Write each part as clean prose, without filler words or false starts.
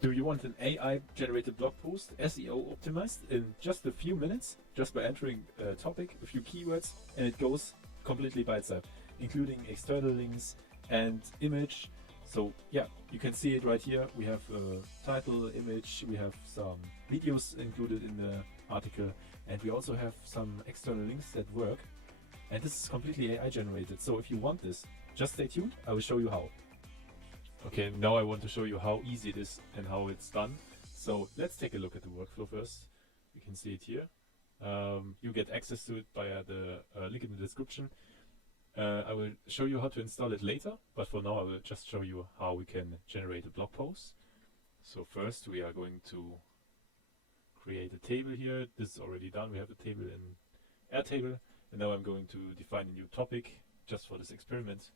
Do you want an AI-generated blog post, SEO optimized, in just a few minutes, just by entering a topic, a few keywords, and it goes completely by itself, including external links and image. So yeah, you can see it right here. We have a title, image, we have some videos included in the article, and we also have some external links that work. And this is completely AI generated. So if you want this, just stay tuned. I will show you how. Okay, now I want to show you how easy it is and how it's done. So let's take a look at the workflow first. You can see it here. You get access to it via the link in the description. I will show you how to install it later, but for now I will just show you how we can generate a blog post. So first we are going to create a table here. This is already done. We have a table in Airtable, and now I'm going to define a new topic just for this experiment.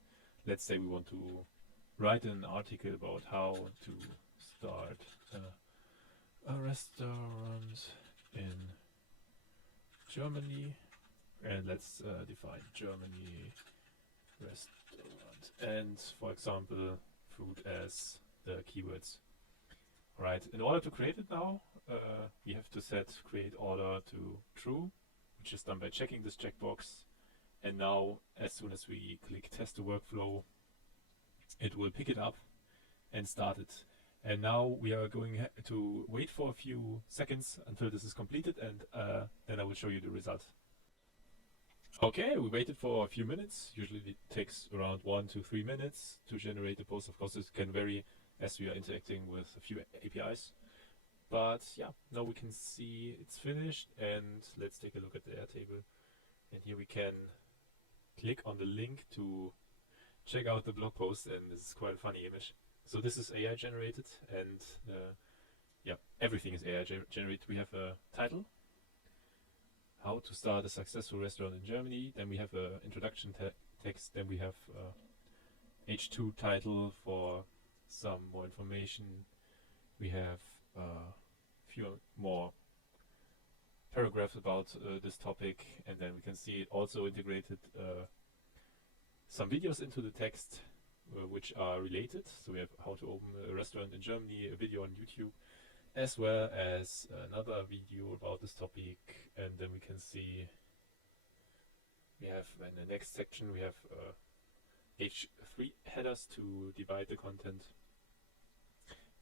Let's say we want to write an article about how to start a restaurant in Germany, and let's define Germany restaurant, and for example food as the keywords. Right, in order to create it now, we have to set create order to true, which is done by checking this checkbox. And now as soon as we click test the workflow, it will pick it up and start it. And now we are going to wait for a few seconds until this is completed, and then I will show you the result. Okay, we waited for a few minutes. Usually it takes around 1 to 3 minutes to generate the post. Of course, this can vary as we are interacting with a few APIs. But yeah, now we can see it's finished, and let's take a look at the Airtable. And here we can click on the link to check out the blog post, and this is quite a funny image. So this is AI generated, and yeah, everything is AI generated. We have a title, how to start a successful restaurant in Germany. Then we have an introduction text. Then we have H2 title for some more information. We have a few more paragraphs about this topic, and then we can see it also integrated some videos into the text which are related. So we have how to open a restaurant in Germany, a video on YouTube, as well as another video about this topic. And then we can see we have in the next section we have H3 headers to divide the content,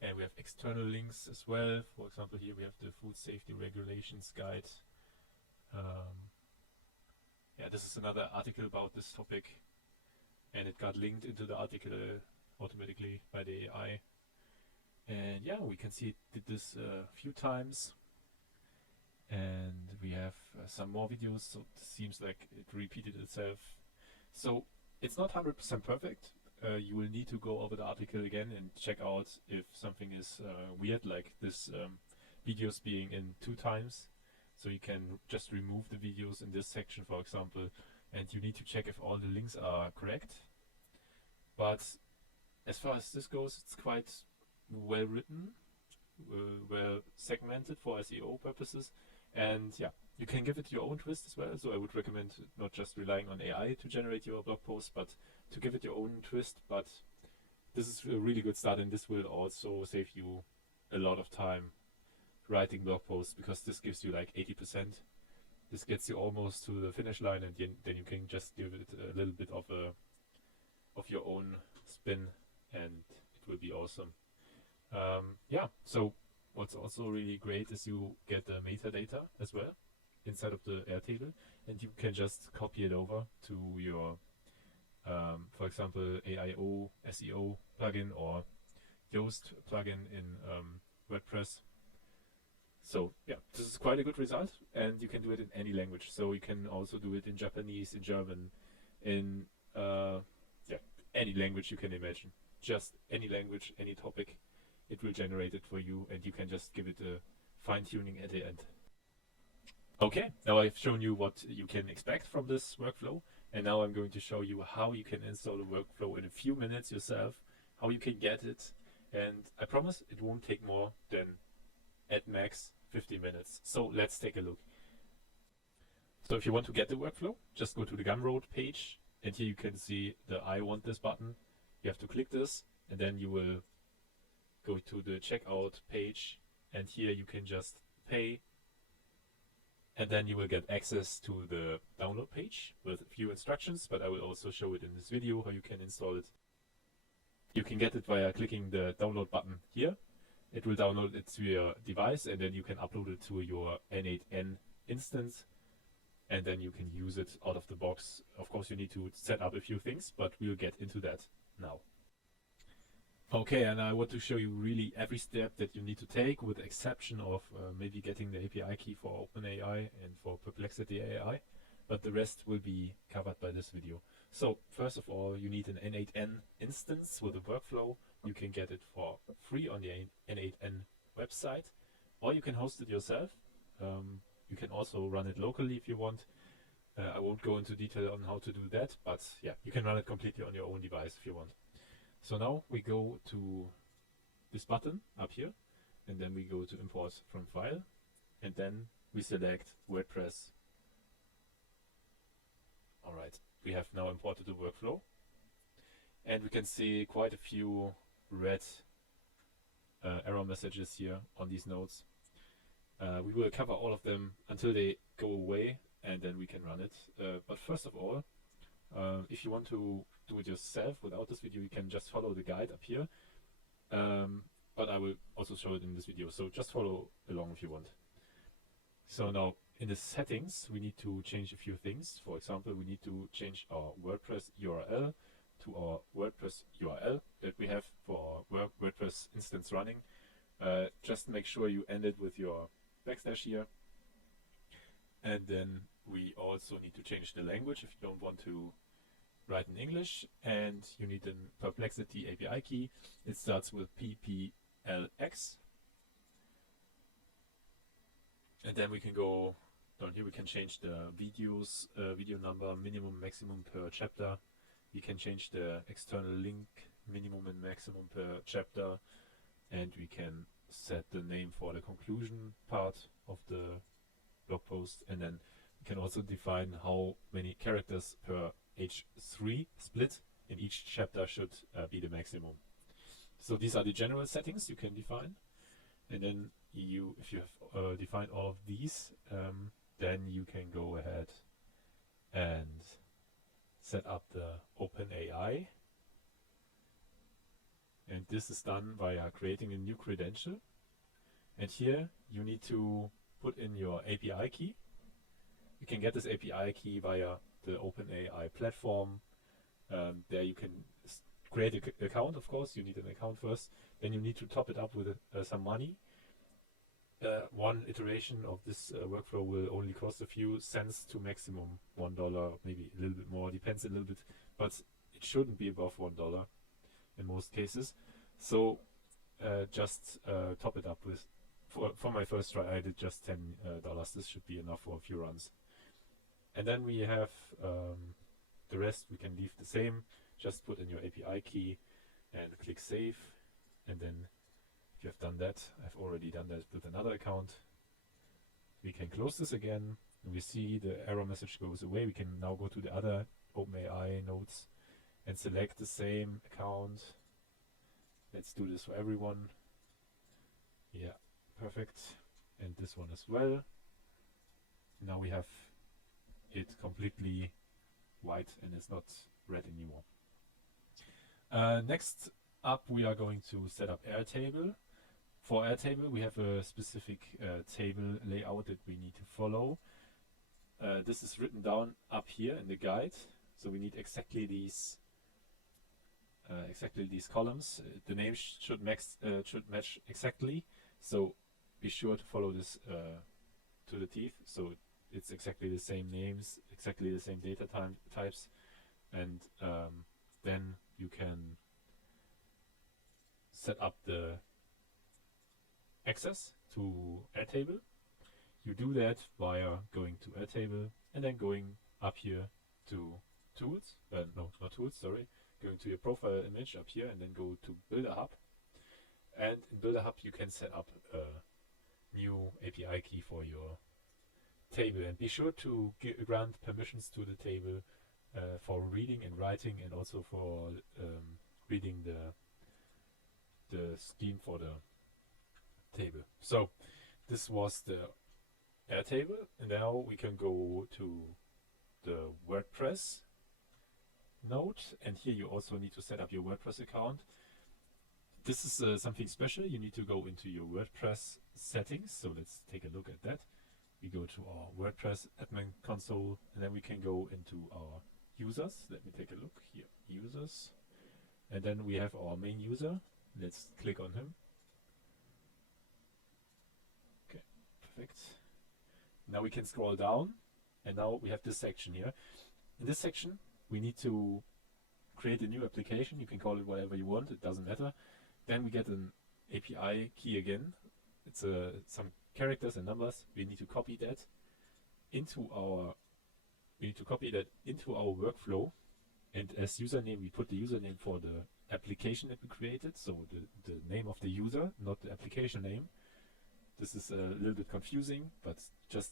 and we have external links as well. For example, here we have the food safety regulations guide. Yeah, this is another article about this topic, and it got linked into the article automatically by the AI. And yeah, we can see it did this a few times, and we have some more videos, so it seems like it repeated itself. So it's not 100% perfect. You will need to go over the article again and check out if something is weird, like this videos being in 2 times. So you can just remove the videos in this section, for example, and you need to check if all the links are correct. But as far as this goes, it's quite well written, well segmented for SEO purposes, and yeah, you can give it your own twist as well. So I would recommend not just relying on AI to generate your blog post, but to give it your own twist. But this is a really good start, and this will also save you a lot of time writing blog posts, because this gives you like 80%. This gets you almost to the finish line, and then you can just give it a little bit of your own spin, and it will be awesome. Yeah, so what's also really great is you get the metadata as well inside of the Airtable, and you can just copy it over to your, for example, AIO SEO plugin or Yoast plugin in Wordpress. So yeah, this is quite a good result, and you can do it in any language. So you can also do it in Japanese, in German, in yeah, any language you can imagine. Just any language, any topic, it will generate it for you, and you can just give it a fine-tuning at the end. Okay, now I've shown you what you can expect from this workflow, and now I'm going to show you how you can install the workflow in a few minutes yourself, how you can get it, and I promise it won't take more than at max 50 minutes. So let's take a look. So if you want to get the workflow, just go to the Gumroad page, and here you can see the I want this button. You have to click this, and then you will go to the checkout page, and here you can just pay, and then you will get access to the download page with a few instructions, but I will also show it in this video how you can install it. You can get it via clicking the download button here. It will download it to your device, and then you can upload it to your n8n instance, and then you can use it out of the box. Of course, you need to set up a few things, but we'll get into that now. Okay, and I want to show you really every step that you need to take, with the exception of maybe getting the API key for OpenAI and for Perplexity AI, but the rest will be covered by this video. So first of all, you need an n8n instance with a workflow. You can get it for free on the n8n website, or you can host it yourself. You can also run it locally if you want. I won't go into detail on how to do that, but yeah, you can run it completely on your own device if you want. So now we go to this button up here, and then we go to import from file, and then we select WordPress. All right, we have now imported the workflow, and we can see quite a few red error messages here on these nodes. We will cover all of them until they go away, and then we can run it. But first of all, if you want to do it yourself without this video, you can just follow the guide up here. But I will also show it in this video, so just follow along if you want. So now in the settings, we need to change a few things. For example, we need to change our WordPress URL to our WordPress URL that we have for our WordPress instance running. Just make sure you end it with your backslash here. And then we also need to change the language if you don't want to write in English, and you need a Perplexity API key. It starts with PPLX. And then we can go down here, we can change the videos, video number, minimum, maximum per chapter. We can change the external link, minimum and maximum per chapter. And we can set the name for the conclusion part of the blog post. And then we can also define how many characters per H3 split in each chapter should be the maximum. So these are the general settings you can define. And then if you have defined all of these, then you can go ahead and set up the OpenAI. And this is done via creating a new credential. And here you need to put in your API key. You can get this API key via the OpenAI platform. There you can create an account, of course. You need an account first. Then you need to top it up with some money. One iteration of this workflow will only cost a few cents to maximum $1, maybe a little bit more, depends a little bit, but it shouldn't be above $1 in most cases. So just top it up with, for my first try, I did just $10. This should be enough for a few runs. And then we have the rest we can leave the same. Just put in your API key and click save. And then if you have done that, I've already done that with another account. We can close this again. And we see the error message goes away. We can now go to the other OpenAI nodes and select the same account. Let's do this for everyone. Yeah, perfect. And this one as well. Now we have it completely white and it's not red anymore. Next up, we are going to set up Airtable. For Airtable, we have a specific table layout that we need to follow. This is written down up here in the guide. So we need exactly these columns. The names should match exactly. So be sure to follow this to the teeth. So it's exactly the same names, exactly the same data types, and then you can set up the access to Airtable. You do that via going to Airtable and then going up here to tools, no, not tools, sorry, going to your profile image up here and then go to Builder Hub. And in Builder Hub you can set up a new API key for your table, and be sure to grant permissions to the table for reading and writing, and also for reading the the scheme for the table. So this was the Airtable, and now we can go to the WordPress node, and here you also need to set up your WordPress account. This is something special. You need to go into your WordPress settings. So let's take a look at that. We go to our WordPress admin console, and then we can go into our users. Let me take a look here, users. And then we have our main user. Let's click on him. Okay, perfect. Now we can scroll down, and now we have this section here. In this section, we need to create a new application. You can call it whatever you want, it doesn't matter. Then we get an API key again. It's some characters and numbers. We need to copy that into our workflow. And as username, we put the username for the application that we created. So the name of the user, not the application name. This is a little bit confusing, but just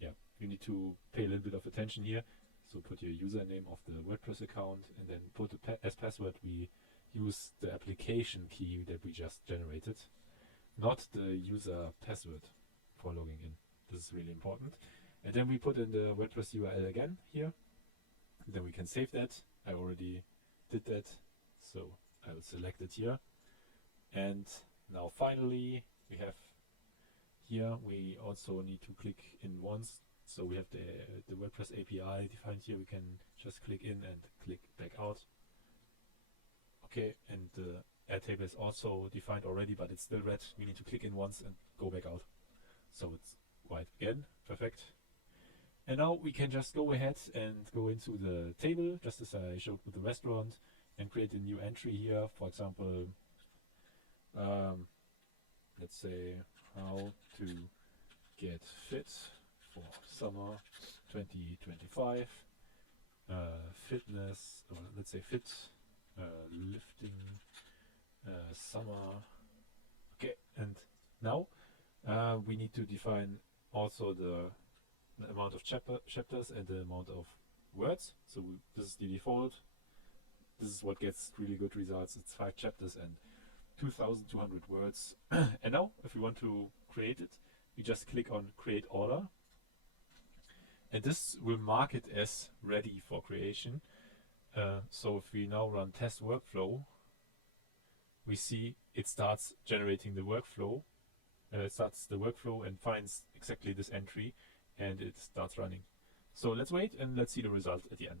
yeah, you need to pay a little bit of attention here. So put your username of the WordPress account, and then put as password we use the application key that we just generated, not the user password for logging in. This is really important. And then we put in the WordPress URL again here. And then we can save that. I already did that, so I will select it here. And now finally we have here, we also need to click in once. So we have the WordPress API defined here. We can just click in and click back out. Okay, and the Airtable is also defined already, but it's still red. We need to click in once and go back out. So it's white again, perfect. And now we can just go ahead and go into the table, just as I showed with the restaurant, and create a new entry here. For example, let's say how to get fit for summer 2025, fitness, or let's say fit, lifting, summer. Okay, and now we need to define also the amount of chapters and the amount of words. So this is the default. This is what gets really good results. It's 5 chapters and 2,200 words. And now, if we want to create it, we just click on Create Order. And this will mark it as ready for creation. So if we now run test workflow, we see it starts generating the workflow. It starts the workflow and finds exactly this entry, and it starts running. So let's wait and let's see the result at the end.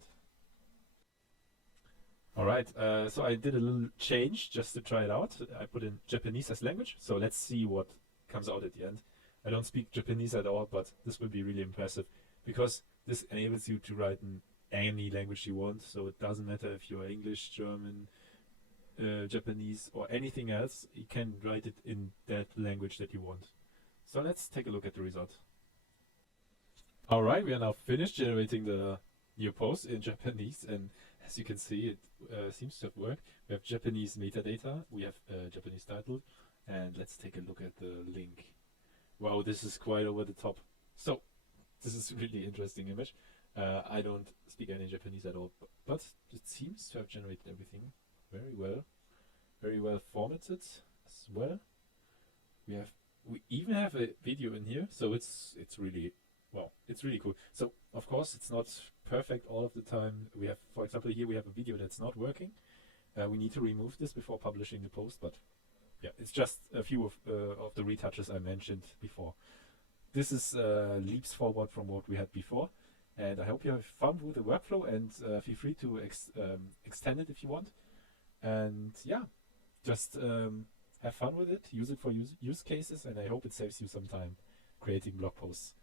Alright, so I did a little change just to try it out. I put in Japanese as language, so let's see what comes out at the end. I don't speak Japanese at all, but this will be really impressive because this enables you to write in any language you want. So it doesn't matter if you're English, German, Japanese, or anything else. You can write it in that language that you want. So let's take a look at the result. Alright, we are now finished generating the new post in Japanese, and as you can see, it seems to have worked. We have Japanese metadata, we have a Japanese title, and let's take a look at the link. Wow, this is quite over the top. So, this is a really interesting image. I don't speak any Japanese at all, but it seems to have generated everything very well formatted as well. We even have a video in here, so it's really, well, it's really cool. So of course it's not perfect all of the time. We have, for example, here we have a video that's not working. We need to remove this before publishing the post, but yeah, it's just a few of the retouches I mentioned before. This is leaps forward from what we had before, and I hope you have fun with the workflow, and feel free to extend it if you want. And yeah, just have fun with it, use it for use cases, and I hope it saves you some time creating blog posts.